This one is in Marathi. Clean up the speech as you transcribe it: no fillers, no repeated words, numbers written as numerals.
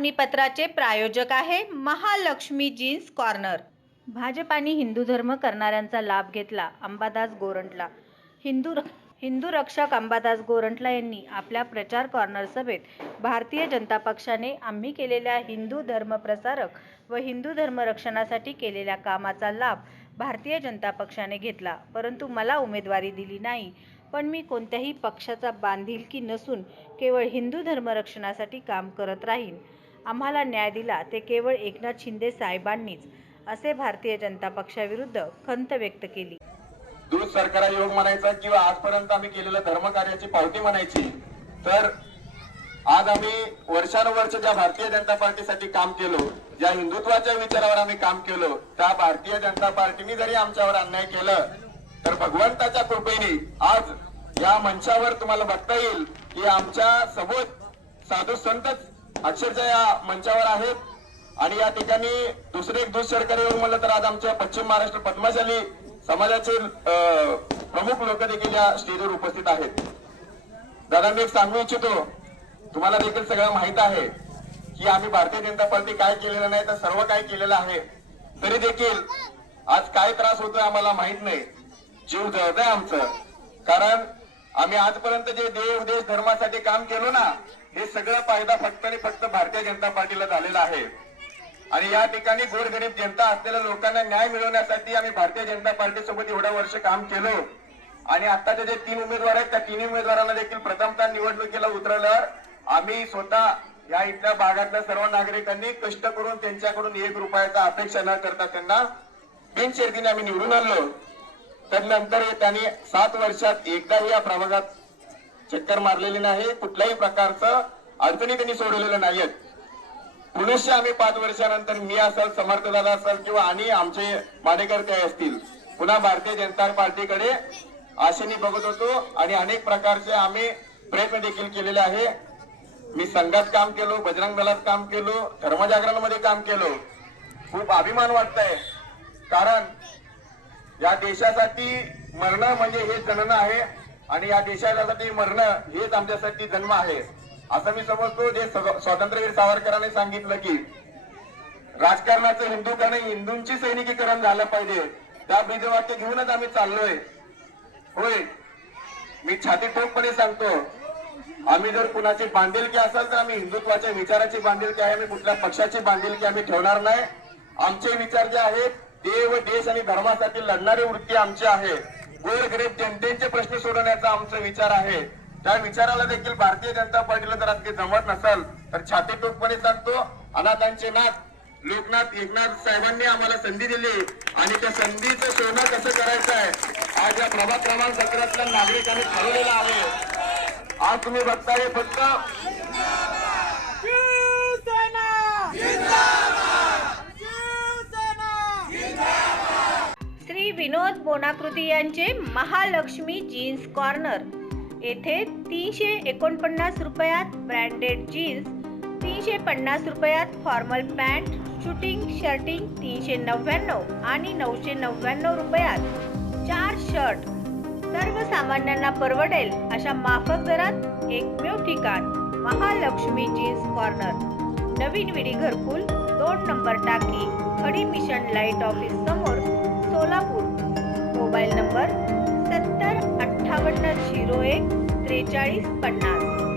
बातमीपत्राचे प्रायोजक आहे महालक्ष्मी जीन्स कॉर्नर। भाजप आणि हिंदू धर्म करणाऱ्यांचा लाभ घेतला अंबादास गोरंट्याल। हिंदू रक्षक अंबादास गोरंट्याल यांनी आपल्या प्रचार कॉर्नर सभेत भारतीय जनता पक्षाने आम्ही केलेल्या हिंदू धर्म प्रसारक व हिंदू धर्म रक्षणासाठी केलेल्या कामाचा लाभ भारतीय जनता पक्षाने घेतला, परंतु मला उमेदवारी दिली नाही। पण मी कोणत्याही पक्षाचा बांधिलकी नसून केवळ हिंदू धर्म रक्षणासाठी काम करत राहीन। आम्हाला न्याय दिला ते केवळ एकनाथ शिंदे साहेबांनीच, असे भारतीय जनता पक्षाविरुद्ध खंत व्यक्त केली। दूध सरकारा योग म्हणायचा किंवा आजपर्यंत आम्ही केलेल्या धर्मकार्याची पावती म्हणायची, तर आज आम्ही वर्षानुवर्ष ज्या भारतीय जनता पार्टीसाठी काम केलो, ज्या हिंदुत्वाच्या विचारावर आम्ही काम केलो, त्या भारतीय जनता पार्टीने जरी आमच्यावर अन्याय केलं तर भगवंताच्या कृपेने आज या मंचावर तुम्हाला बघता येईल की आमच्या सोबत साधू संतच अक्षरशः या मंचावर आहेत। आणि या ठिकाणी दुसरे एक दूध सरकारी योग म्हणलं तर आज आमच्या पश्चिम महाराष्ट्र पद्मशाली समाजाचे प्रमुख लोक देखील या स्टेजवर उपस्थित आहेत। दादा मी एक सांगू इच्छितो, तुम्हाला देखील सगळं माहित आहे की आम्ही भारतीय जनता पार्टी काय केलेलं नाही तर सर्व काय केलेलं आहे, तरी देखील आज काय त्रास होतोय आम्हाला माहित नाही, जीव जळतंय आमचं। कारण आम्ही आजपर्यंत जे देव देश धर्मासाठी काम केलो ना, हे सगळं फायदा फक्त आणि फक्त भारतीय जनता पार्टीला झालेला आहे। आणि या ठिकाणी गोरगरीब जनता असलेल्या लोकांना न्याय मिळवण्यासाठी आम्ही भारतीय जनता पार्टी सोबत एवढ्या वर्ष काम केलो। आणि आताचे जे 3 उमेदवार आहेत त्या 3 उमेदवारांना देखील प्रथमतः निवडणुकीला उतरवल्यावर आम्ही स्वतः या इथल्या भागातल्या सर्व नागरिकांनी कष्ट करून त्यांच्याकडून 1 रुपयाचा अपेक्षा न करता त्यांना बिनशर्तीने आम्ही निवडून आणलो। त्यानंतर त्यांनी 7 वर्षात एकदाही या प्रभागात चक्कर मारलेली नाही, कुठल्याही प्रकारचं अडचणी त्यांनी सोडवलेल्या नाहीत। पुनश्च आम्ही 5 वर्षानंतर मी असेल, समर्थदादा असेल किंवा आणि आमचे माडेकर्ते असतील, पुन्हा भारतीय जनता पार्टीकडे आशेने बघत होतो आणि अनेक प्रकारचे आम्ही प्रयत्न देखील केलेले आहे। मी संघात काम केलो, बजरंग दलात काम केलो, धर्मजागरणमध्ये काम केलो। खूप अभिमान वाटतंय, कारण या देशासाठी मरणं म्हणजे हे जन्म आहे आणि या देशासाठी मरणं हेच आमच्यासाठी जन्म आहे असं मी समजतो। जे स्वातंत्र्यवीर सावरकरांनी सांगितलं की राजकारणाचं हिंदूकरण, हिंदूंची सैनिकीकरण झालं पाहिजे, त्या ब्रीदवाक्य घेऊनच आम्ही चाललोय। होय, मी छाती ठोकपणे सांगतो, आम्ही जर कुणाची बांधिलकी असेल तर आम्ही हिंदुत्वाच्या विचाराची बांधिलकी आहे, आम्ही कुठल्या पक्षाची बांधिलकी आम्ही ठेवणार नाही। आमचे विचार जे आहेत देव देश आणि धर्मासाठी लढणारी वृत्ती आमची आहे। गोरगरीब जनतेचे प्रश्न सोडवण्याचा आमचा विचार आहे। त्या विचाराला देखील भारतीय जनता पार्टीला जर अगदी जमत नसेल तर छाती टोकपणे सांगतो, अनाथांचे नाथ लोकनाथ एकनाथ साहेबांनी आम्हाला संधी दिली आणि त्या संधीचं सोनं कसं करायचं आहे आज या प्रभाग क्रमांक 17 नागरिकांनी ठरवलेलं आहे। आज तुम्ही बघताय फक्त श्री विनोद बोनाकृती यांचे महालक्ष्मी जीन्स कॉर्नर येथे 349 रुपयात ब्रँडेड जीन्स, 350 रुपयात फॉर्मल पॅन्ट, शूटिंग शर्टिंग 399 आणि 999 रुपयात 4 शर्ट, सर्वसामान्यांना परवडेल अशा माफक दरात एकमेव ठिकाण महालक्ष्मी जीन्स कॉर्नर, नवीन विडी घरकुल, 2 नंबर टाकी, खडी मिशन लाईट ऑफिस समोर, सोलापूर। Mobile number 70 58 01 43 50।